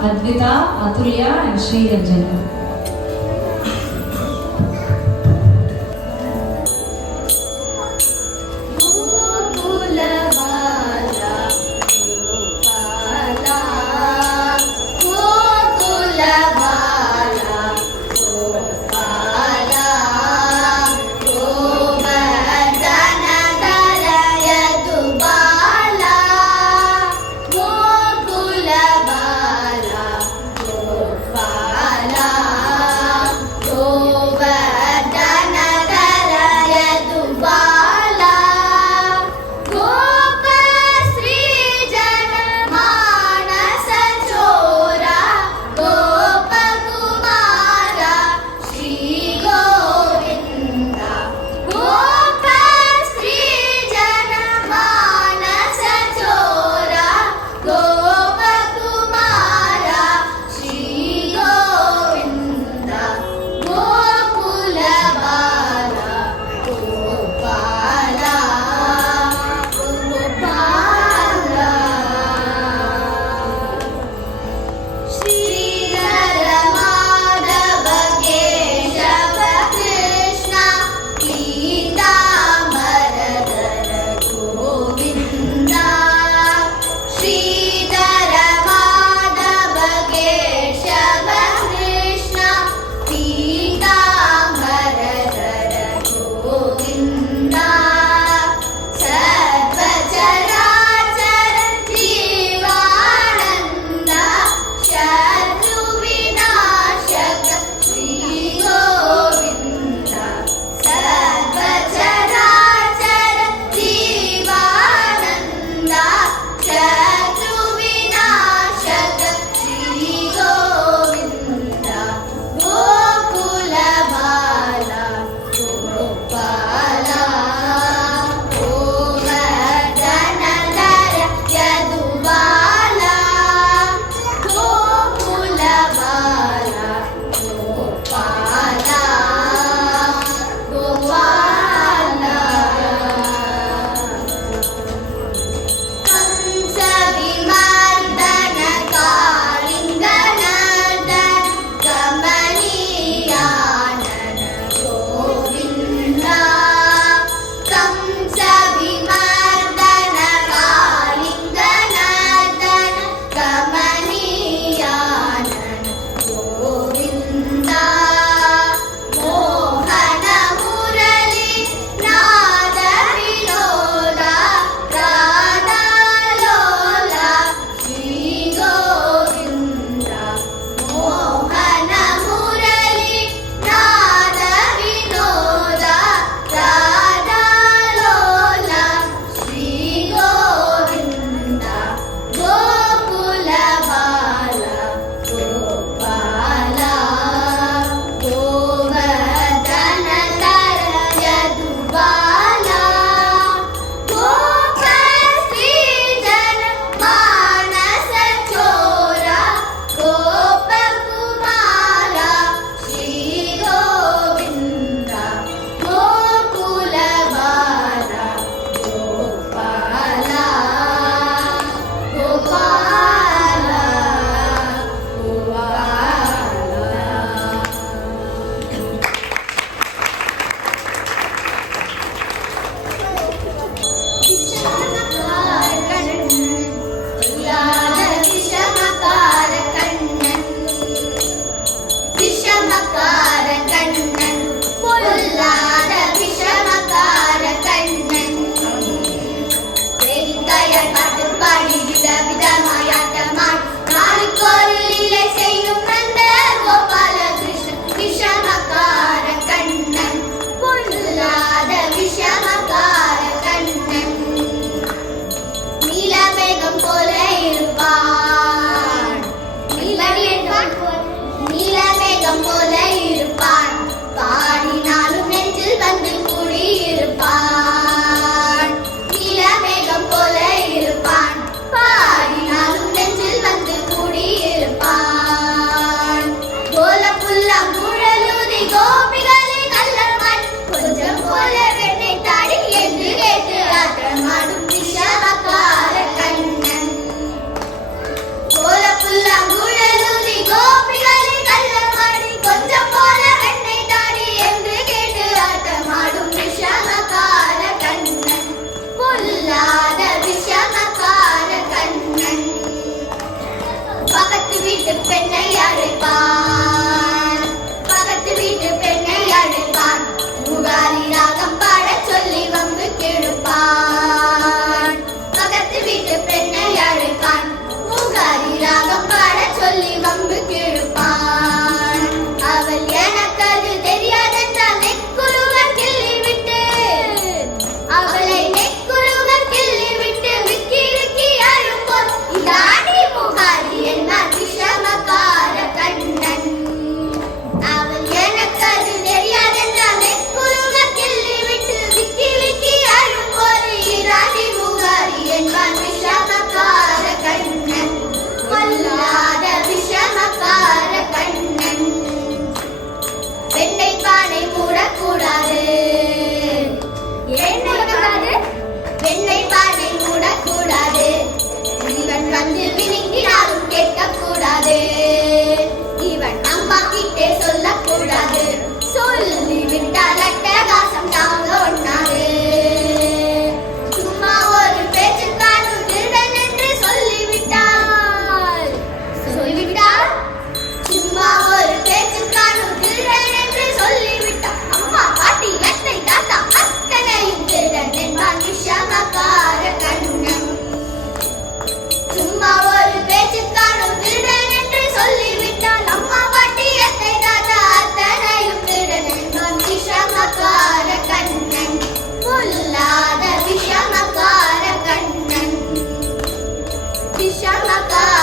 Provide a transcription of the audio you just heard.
Advita, Atulya and Sri Ranjana. La வீட்டு பெண்ணை அழைப்பான், பக்கத்து வீட்டு பெண்ணை அழைப்பான், முகாரி ராகம் பாட சொல்லி வம்பு கிழப்பான். பக்கத்து வீட்டு பெண்ணை அழைப்பான், முகாரி ராகம் பாட சொல்லி வம்பு கிழப்பான். அவள் எனக்கு அது தெரியாதென்றால் நெக்குருவர் கிள்ளி விட்டு, அவளை நெக்குருவர் கிள்ளி விட்டு விக்கி விக்கி அழும்போல் இதாடி முகாரி என்பான் விஷமக்கார கண்ணன். அவள் எனக்கு அது தெரியாதென்றால் நெக்குருவர் கிள்ளி விட்டு விக்கி விக்கி அழும்போல் இதாடி முகாரி என்பான் விஷமக்கார கண்ணன். கொல்லாத விஷமக்கார கண்ணன். வெண்ணெய் பானை மூடக்கூடாது. ஏன் மூடக்கூடாது? வெண்ணெய் பானை மூடக்கூடாது. இவன் வந்து விழுங்கினாலும் கேட்கக்கூடாது. இவன் அம்மா கிட்டே சொல்லக்கூடாது. சொல்லிவிட்டால் அட்டகாசம் தாங்க ஒண்ணாது. சும்மா ஒரு பேச்சுக்கானும் திருடன் என்று சொல்லிவிட்டால் சும்மா ஒரு பேச்சுக்கானும் திருடன் என்று சொல்லிவிட்டால் அம்மா பாட்டி அத்தை தாத்தா அத்தனையும் திருடன் என்பான் விஷமக்கார கண்ணன். சும்மா ஒரு பேச்சுக்கானும் திருடன் என்று சொல்லிவிட்டால் அம்மா பாட்டி அத்தை தாத்தா அத்தனையும் திருடன் என்பான் விஷமக்கார கண்ணன். பொல்லாத விஷமக்கார கண்ணன். விஷமக்கார